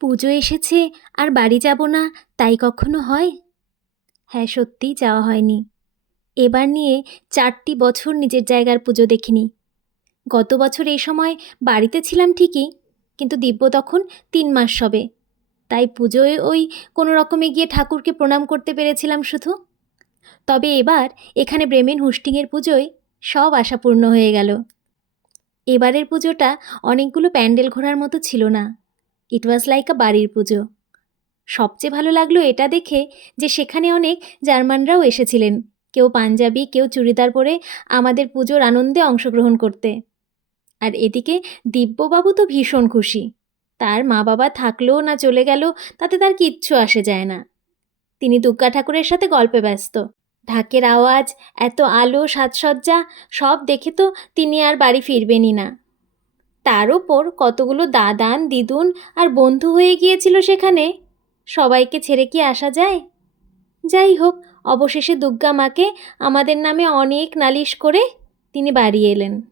পুজো এসেছে আর বাড়ি যাব না, তাই কখনো হয়? হ্যাঁ, সত্যিই যাওয়া হয়নি। এবার নিয়ে ৪টি বছর নিজের জায়গার পুজো দেখিনি। গত বছর এই সময় বাড়িতে ছিলাম ঠিকই, কিন্তু দিব্য তখন ৩ মাস সবে। তাই পুজোয় ওই কোনো রকমে গিয়ে ঠাকুরকে প্রণাম করতে পেরেছিলাম শুধু। তবে এবার এখানে ব্রেমেন হুস্টিংয়ের পুজোয় সব আশা পূর্ণ হয়ে গেল। এবারের পুজোটা অনেকগুলো প্যান্ডেল ঘোরার মতো ছিল না। ইট ওয়াজ লাইক আ বাড়ির পুজো। সবচেয়ে ভালো লাগলো এটা দেখে যে সেখানে অনেক জার্মানরাও এসেছিলেন, কেউ পাঞ্জাবি, কেউ চুড়িদার পরে আমাদের পুজোর আনন্দে অংশগ্রহণ করতে। আর এদিকে দিব্যবাবু তো ভীষণ খুশি। তার মা বাবা থাকলেও না চলে গেল, তাতে তার কিচ্ছু আসে যায় না। তিনি দুর্গা ঠাকুরের সাথে গল্পে ব্যস্ত। ঢাকের আওয়াজ, এত আলো, সাজসজ্জা সব দেখে তো তিনি আর বাড়ি ফিরবেনই না। তার ওপর কতগুলো দাদান দিদুন আর বন্ধু হয়ে গিয়েছিল সেখানে। সবাইকে ছেড়ে কি আসা যায়? যাই হোক, অবশেষে দুর্গা মাকে আমাদের নামে অনেক নালিশ করে তিনি বাড়ি এলেন।